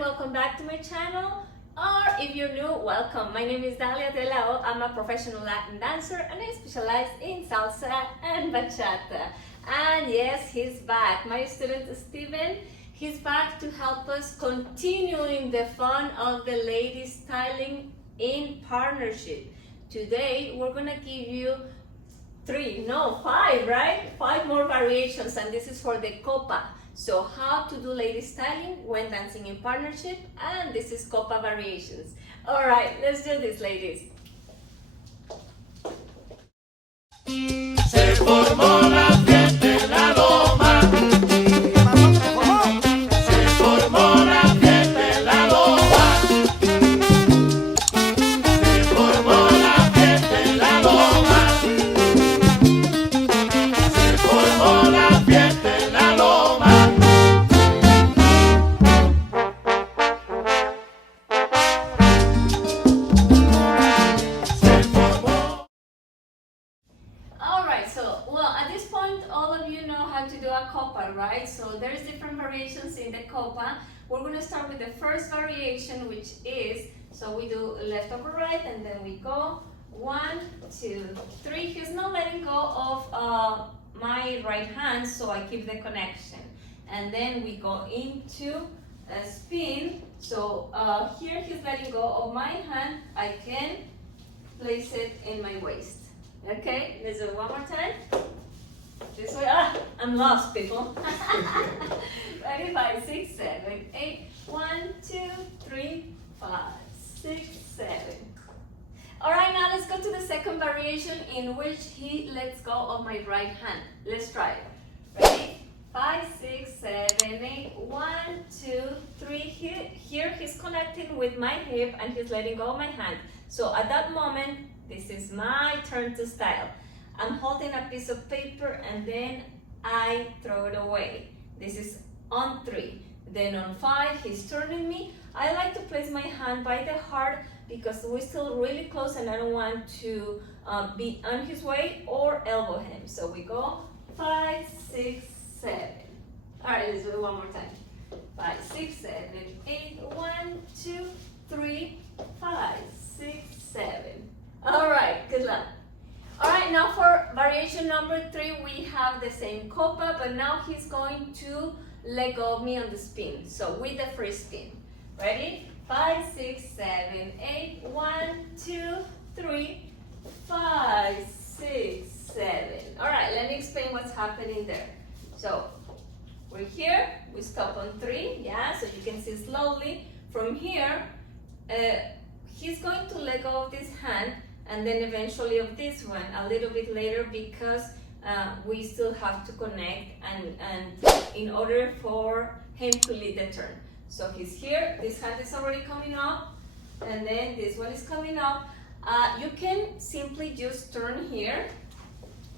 welcome back to my channel. Or if you're new, welcome. My name is Dalia. I'm a professional Latin dancer and I specialize in salsa and bachata. And yes, he's back. My student Steven, he's back to help us continuing the fun of the lady styling in partnership. Today, we're gonna give you five more variations, and this is for the COPA. So how to do lady styling when dancing in partnership, and this is COPA variations. All right, let's do this, ladies. Se formó la fiesta en la loma. Se formó la fiesta en la loma. Se formó la fiesta en la loma. Se formó la fiesta en la loma. Se formó. All right, so well, at this point, all of you know how to do a COPA, right? So there's different variations in the COPA. We're going to start with the first variation, which is, so we do left over right, and then we go 1, 2, 3. He's not letting go of my right hand, so I keep the connection. And then we go into a spin. So here he's letting go of my hand. I can place it in my waist. Okay, let's do it one more time. This way. I'm lost, people. Ready? 5, 6, 7, 8. 1, 2, 3, 5, 6, 7. All right, now let's go to the second variation in which he lets go of my right hand. Let's try it. Ready? 5, 6, 7, 8. 1, 2, 3. Here he's connecting with my hip and he's letting go of my hand. So at that moment, this is my turn to style. I'm holding a piece of paper and then I throw it away. This is on 3. Then on 5, he's turning me. I like to place my hand by the heart because we're still really close and I don't want to be on his way or elbow him. So we go 5, 6, 7. All right, let's do it one more time. 5, 6, 7, 8. 1, 2, 3, 5, 6, 7. All right, good luck. All right, now for variation number 3, we have the same COPA, but now he's going to let go of me on the spin. So with the free spin. Ready? 5, 6, 7, 8. 1, 2, 3, 5, 6, 7. All right, let me explain what's happening there. So we're here, we stop on 3, yeah, so you can see slowly. From here, he's going to let go of this hand and then eventually of this one a little bit later because we still have to connect and in order for him to lead the turn. So he's here, this hand is already coming up and then this one is coming up. You can simply just turn here,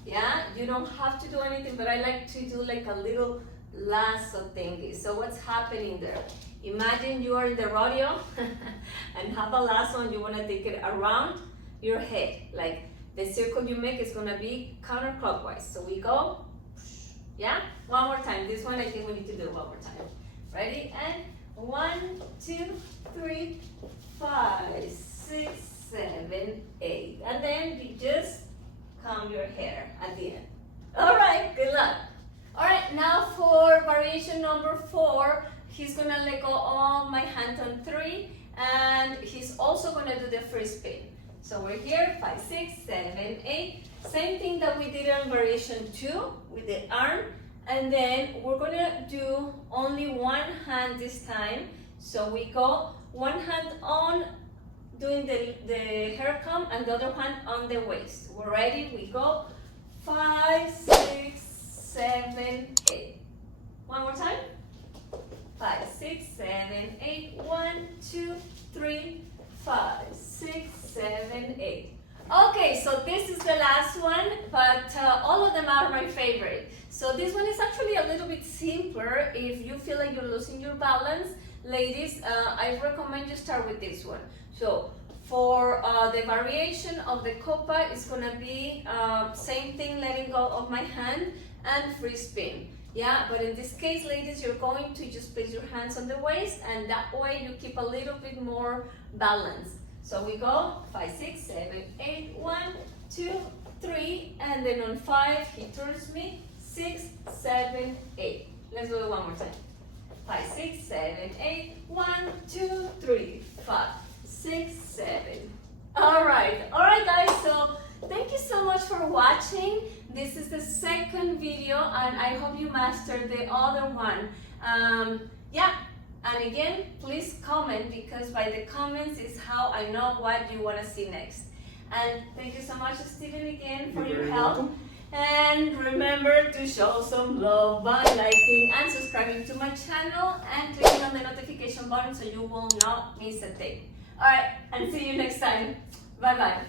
yeah, you don't have to do anything, but I like to do like a little lasso thingy. So what's happening there? Imagine you are in the rodeo and have a lasso and you want to take it around your head. Like the circle you make is going to be counterclockwise. So we go, yeah? One more time. This one I think we need to do one more time. Ready? And 1, 2, 3, 5, 6, 7, 8. And then you just comb your hair at the end. All right, good luck. All right, now for variation number 4, he's gonna let go of my hand on 3, and he's also gonna do the free spin. So we're here, 5, 6, 7, 8. Same thing that we did on variation 2 with the arm, and then we're gonna do only one hand this time. So we go one hand on doing the hair comb and the other hand on the waist. We're ready, we go 5, 6, 7, 8. One more time. 5, 6, 7, 8. 1, 2, 3, 5, 6, 7, 8. Okay, so this is the last one, but all of them are my favorite. So this one is actually a little bit simpler. If you feel like you're losing your balance, ladies, I recommend you start with this one. So for the variation of the COPA, it's gonna be same thing, letting go of my hand and free spin. Yeah, but in this case, ladies, you're going to just place your hands on the waist, and that way you keep a little bit more balance. So we go 5, 6, 7, 8, 1, 2, 3, and then on 5, he turns me 6, 7, 8. Let's do it one more time. 5, 6, 7, 8, 1, 2, 3, 5, 6, 7. All right, guys. So thank you so much for watching. This is the second video, and I hope you mastered the other one. Yeah, and again, please comment, because by the comments is how I know what you want to see next. And thank you so much, Steven, again for your help. Welcome. And remember to show some love by liking and subscribing to my channel and clicking on the notification button so you will not miss a thing. Alright, and see you next time. Bye bye.